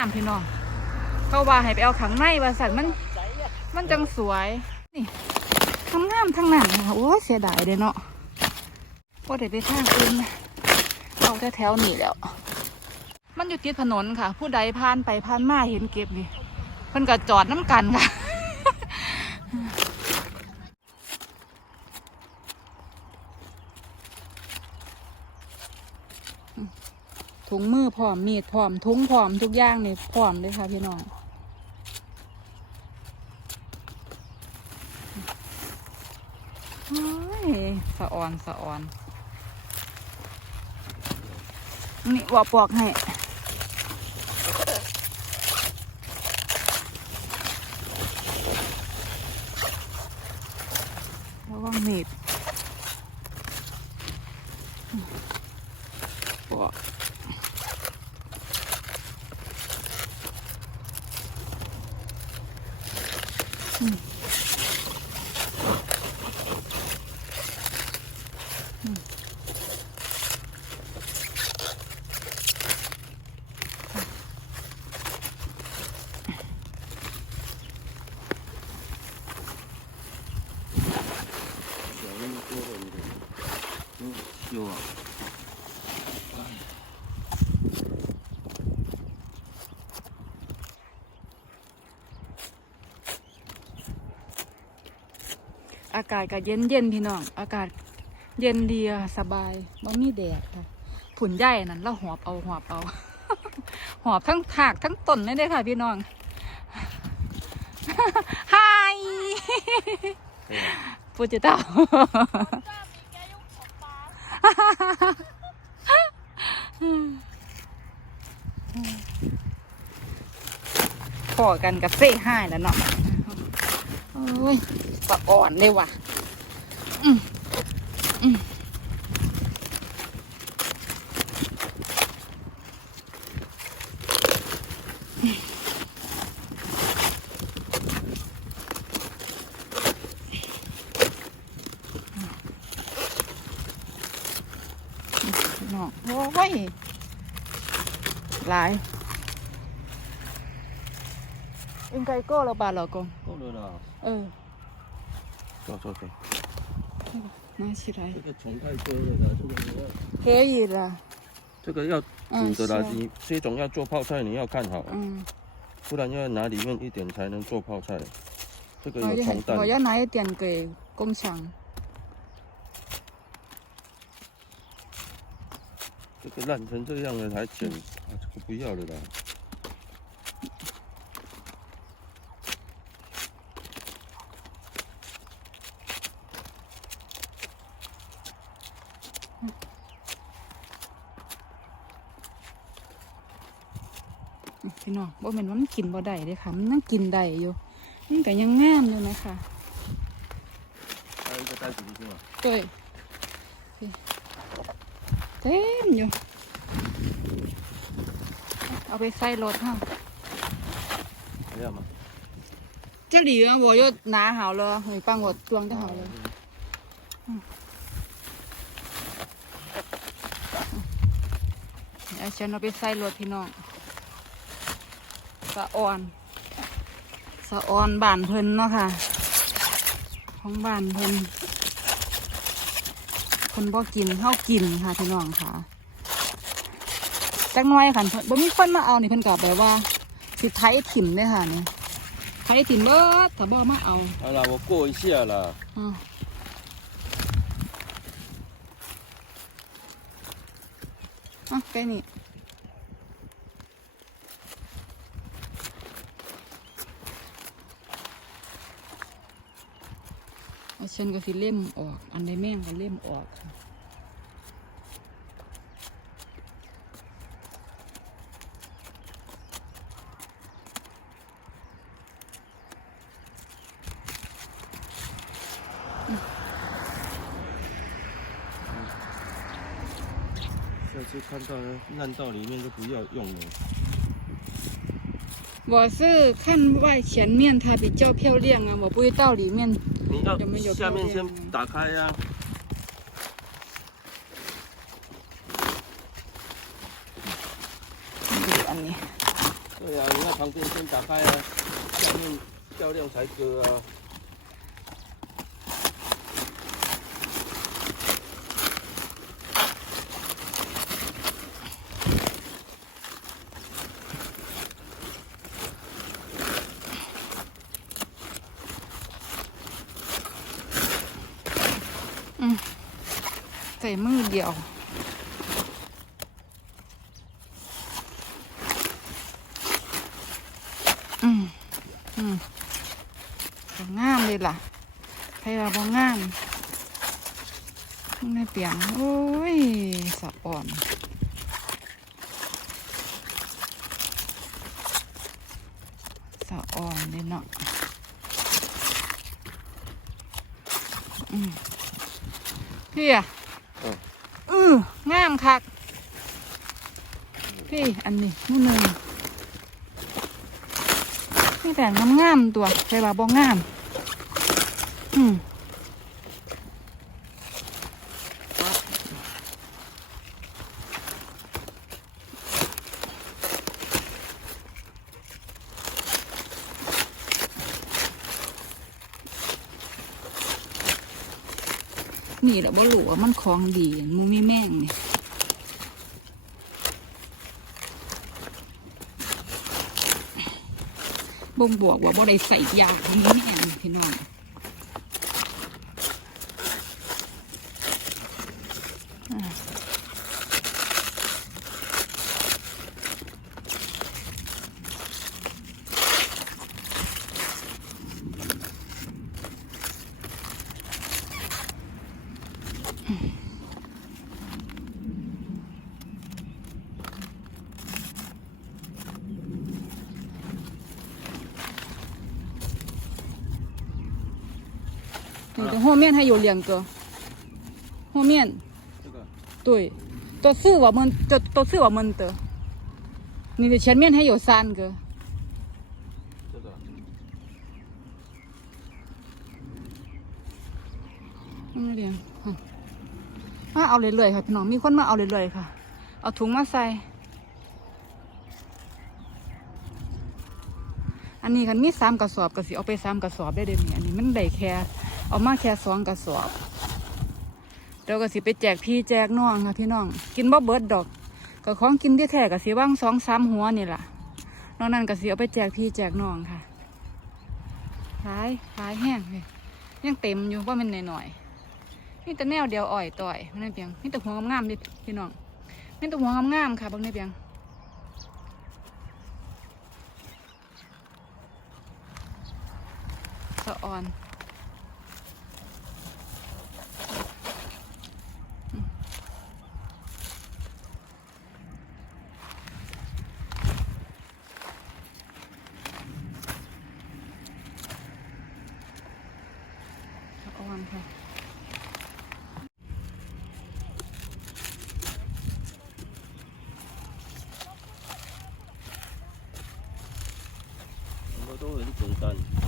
น้ำพี่น้อง เขาว่าให้ไปเอาขังในว่าสันมัน มันจังสวย นี่ทั้งามทั้งนั้นค่ะโอ้เสียดายเลยเนาะว่าเดี๋ยวไปทางอื่นเอาแถวๆนี่แล้ว มันอยู่ติดถนนค่ะ ผู้ใดผ่านไปผ่านมาเห็นเก็บนี่เพิ่นก็จอดน้ำกันค่ะ ถุงมือพร้อมมีดพร้อมทุงพร้อมทุกอย่างนี่พร้อมเลยค่ะพี่น้องสะออนสะออน นี่ว่าปอกให้ระวังมีดปอก 有啊。อากาศก็เย็นเย็นๆพี่น้อง อากาศเย็นดีสบายไม่มีแดดค่ะผุนใหญ่นั่นเราหอบเอาหอบเอา หอบทั้งถากทั้งต้นเลยเด้ค่ะ พี่น้องฮายพูจะเต้า พอกันกับเซ่ห้าแล้วเนาะโอ้ยปะอ่อนเลยว่ะ อืมอืม เนาะโอ้ยหลายอิงไกโก้เราบาเรากง 够了啦， เออ 走走走， มาชิไร 这个虫太多了啦，这个你要 可以了这个要煮的啦，嗯是啊你这种要做泡菜，你要看好，嗯不然要拿里面一点才能做泡菜。这个我要有虫蛋我，要拿一点给工厂 这个烂成这样了还捡，啊，这个不要了啦。 พี่น้องบ่แม่นว่ามันกินบ่ได้เด้ค่ะ มันยังกินได้อยู่มันก็ยังงามอยู่นะคะ 还有一个袋子不是吗？对 เต็มอยู่ เอาไปใส่รถเฮาเรื่องมันเจ้าหลีอะบ่อยหนาหาวเลยหอยปังหดจวงได้หาวเลยฉันเอาไปใส่รถพี่น้องสะอ่อนสะอ่อนบ้านเพิ่นเนาะค่ะ ของบ้านเพิ่น พิ่นบ่กินเฮากินค่ะพี่น้องค่ะจักหน่อยค่ะบ่มีคนมาเอานี่เพิ่นกลับแบบว่าสิไถถิ่มเด้ค่ะนี่ไถถิ่มเบิดถ้าบ่มาเอาเอาล่ะบ่โก้เสียละอ้าอ้าแค่นี้ เอาฉันก็สิเล่มออก อันใดแม่งก็เล่มออกค่ะ嗯下次看到烂到里面就不要用了。我是看外前面它比较漂亮啊，我不会到里面。 你要下面先打开呀。对呀，你那旁边先打开啊，下面较量才割啊。 ใส่มือเดียวอืมอืมงามเลยล่ะใครว่าบ่งามมึงในเปียงโอ้ยสะอ่อนสะอ่อนเลยเนาะอืมพี่อะเอออืองามคักพี่อันนี้นู่นนึงนี่แต่งามงามๆตัวใช่ป่ะบ่งาม อืมนี่แหละบ่รู้ว่ามันของดีมูมีแม่งเนี่ย บ่งบอกว่าบ่ได้ใส่ยาของแม่นพี่น้อง 你的后面还有两个，后面这个对，都是我们都都是我们的。你的前面还有三个，这个嗯，เรียงค่ะมาเอาเรื่อยๆค่ะพี่น้องมีคนมาเอาเรื่อยๆค่ะ เอาถุงมาใส่ อันนี้คันมีสามกระสอบก็สิเอาไปสามกระสอบได้เดี๋ยวนี้อันนี้มันได้แค่ เอามาแค่สองกระสอบเดี๋ยวก็สิไปแจกพี่แจกน้องค่ะพี่น้อง กินบ่เบิดดอกก็ของกินที่แท้ก็สิว่างสองสามหัวนี่ล่ะนอกนั้นก็สิเอาไปแจกพี่แจกน้องค่ะหลายหลายแห้งเลยยังเต็มอยู่ว่ามันหน่อยๆนี่แต่แนวเดียวอ่อยต่อยมันไม่เพียงนี่แต่หัวงามๆดิพี่น้องนี่แต่หัวงามๆค่ะบางในเพียงสะออน ค่ะ很多都很简单。